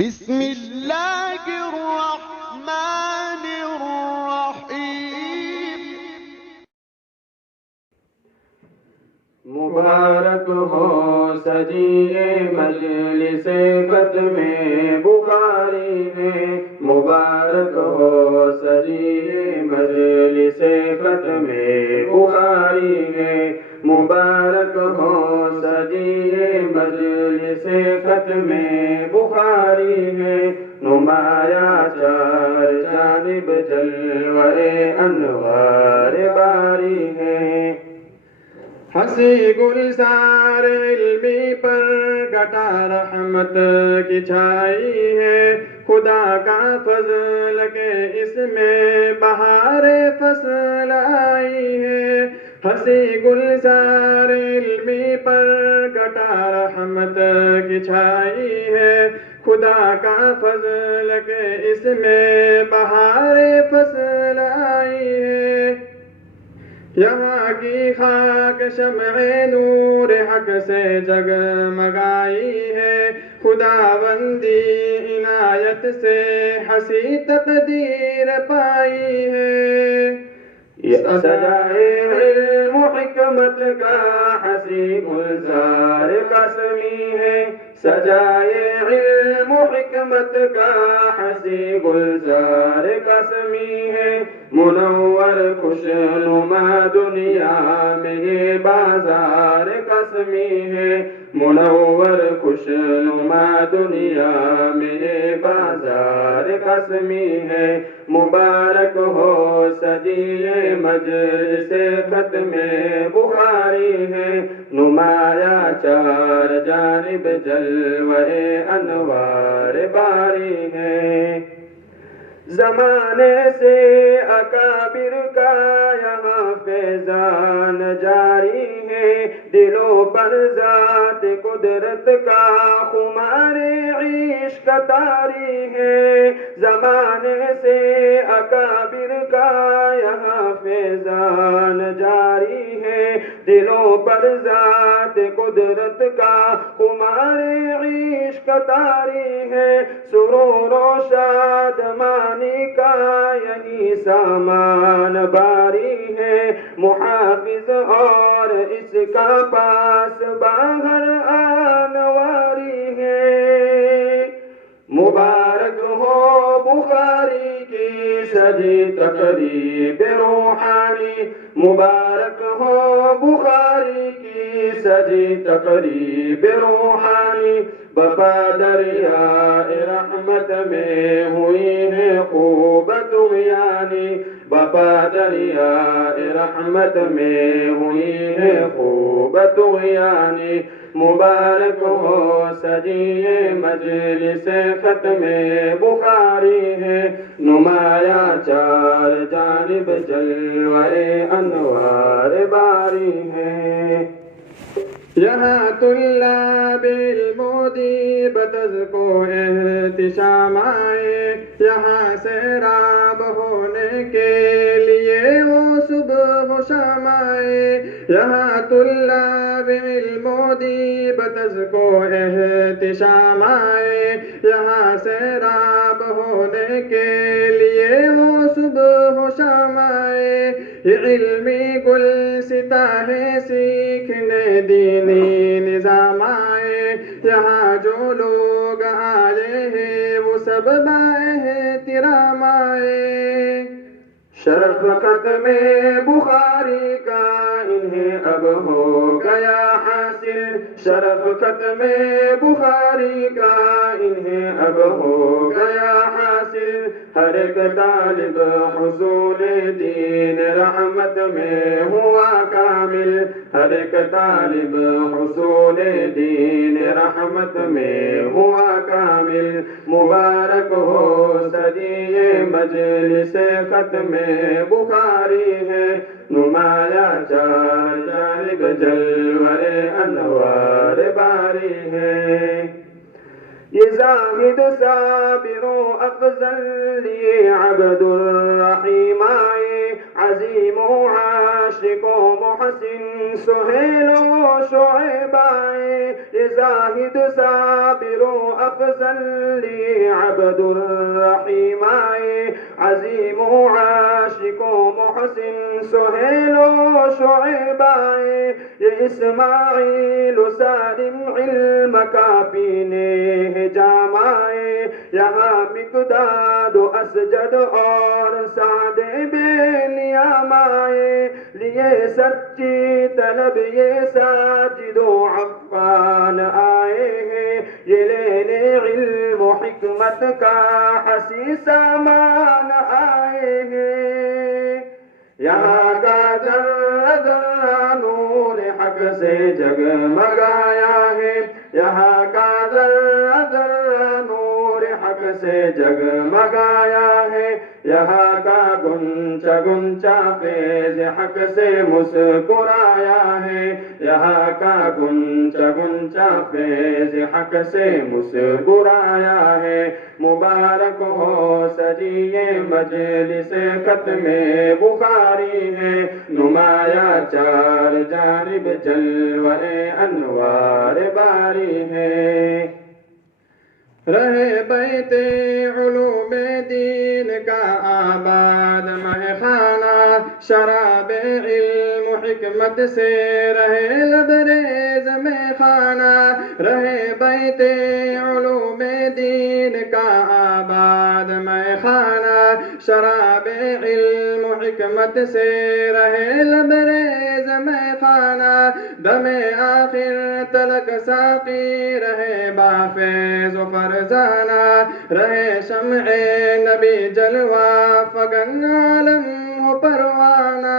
بسم اللہ الرحمن الرحیم۔ مبارک ہو سجیے مجلس ختم بخاری میں، مبارک ہو سجیے مجلس ختم بخاری میں، مبارک ہو سجیے مجلس ختم بخاری میں، نمایاں چار جانب جلوہ انوار باری ہے۔ ہنسی گلزار علمی پر گٹا رحمت کی چھائی ہے، خدا کا فضل کہ اس میں بہار فصل آئی ہے۔ ہنسی گلزار علمی پر گٹا رحمت کی چھائی ہے، خدا کا فضل کہ اس میں بہار فصل آئی ہے۔ یہاں کی خاک شمع نور حق سے جگمگائی ہے، خداوندی عنایت سے ہنسی تقدیر پائی ہے۔ سجائے علم و حکمت کا ہنسی گلزار قسمی ہے، سجائے علم و حکمت کا ہنسی گلزار قسمی ہے، منور خوش نما دنیا میں یہ بازار قسمی ہے، منور خوش نما دنیا میں یہ بازار قسمی ہے، مبارک ہو سجیے مجلس ختم بخاری ہے، نمایاں چار جانب جلوہ انوار باری ہے۔ زمانے سے اکابر کا یہاں فیضان جاری ہے، دلوں پر ذات قدرت کا خمار عشق طاری ہے۔ زمانے سے اکابر کا یہاں فیضان جاری ہے، دلوں پر ذات قدرت کا خمار عشق طاری ہے، سرور و شادمانی کا یہی سامان باری ہے، محافظ اور اس کا پاس باہر آنواری ہے۔ مبارک ہو بخاری کی سجی تقریب روحانی، مبارک ہو بخاری کی سجی تقریب روحانی، بپا دریائے رحمت میں ہوئی ہے خوب طغیانی، بپا دریائے رحمت میں ہوئی ہے خوب طغیانی، مبارک ہو سجیے مجلس ختم بخاری ہے، نمایاں چار جانب جلوہ انوار باری ہے۔ یہاں طلاب علم و دیب تزک و احتشام آئے، یہاں سیراب ہونے کے لیے وہ صبح و شام آئے، یہاں طلاب علم و دیب تزک و احتشام آئے، یہاں سیراب ہونے کے لیے وہ صبح و شام آئے، یہ علمی گلستہ ہے سیکھنے دینی نظام آئے، یہاں جو لوگ آئے ہیں وہ سب بااحترام آئے۔ شرف ختم بخاری کا انہیں اب ہو گیا حاصل، شرف ختم بخاری کا انہیں اب ہو گیا حاصل، ہر ایک طالب حصول دین رحمت میں ہوا کامل، ہر ایک طالب حصول دین رحمت میں ہوا کامل، مبارک ہو سجیے مجلس ختم بخاری ہے، نمایاں چار جانب جلوہ انوار باری ہے۔ یہ زاہد صابر و افضل یہ عبد الرحیم آئے، عظیم و عاشق و محسن سہیل و شعیب آئے، یہ زاہد صابر و افضل لی عبد الرحیم آئے، عظیم و عاشق و محسن سہیل و شعیب آئے، یہ اسماعیل و سالم علم کا پینے ہے جام آئے، یہاں مقداد و اسجد اور سعد بے نیام آئے، لیے سچی طلب یہ ساجد و عفان آئے ہیں، یہ لینے علم و حکمت کا حسین سامان آئے ہیں، یہاں کا ذرہ ذرہ نور حق سے جگمگایا ہے، یہاں کا ذرہ ذرہ نور حق سے جگمگایا ہے، یہاں کا گنچا گنچا فیض حق سے مسکرایا ہے، یہاں کا گنچا گنچا فیض حق سے مسکرایا ہے، مبارک ہو سجی یہ مجلس ختم بخاری ہے، نمایاں چار جانب جلوہ انوار باری ہے، رہے بیت علوم دین کا آباد مہ خانہ، شراب علم و حکمت سے رہے لبریز میں خانہ، رہے بیت علوم دین کا آباد مہ خانہ، شراب علم و حکمت سے رہے لبریز میں خانہ، دم آخر تلک ساقی رہے بافیض و فرزانہ، رہے شمع نبی جلوہ فگن عالم و پروانہ،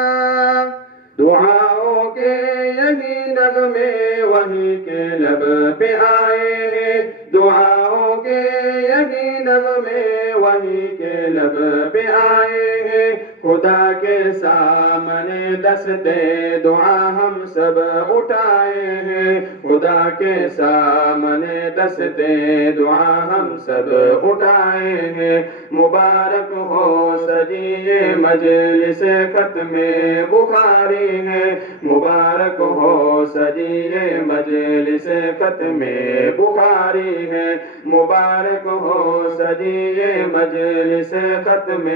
دعاؤں کے یہی نغمے وہی کے لب پہ آئے ہیں، دعاؤں کے یہی نغمے وہی کے لب پہ آئے ہیں، خدا کے سامنے دستے دعا ہم سب اٹھائے ہیں، خدا کے سامنے دستے دعا ہم سب اٹھائے ہیں، مبارک ہو سجی یہ مجلس ختم بخاری ہے، مبارک ہو سجی یہ مجلس ختم بخاری ہے، مبارک ہو سجی یہ مجلس ختم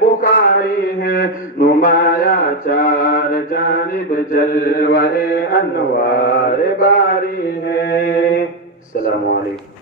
بخاری ہے، نمایاں چار جانب جلوہ انوار باری ہے۔ السلام علیکم۔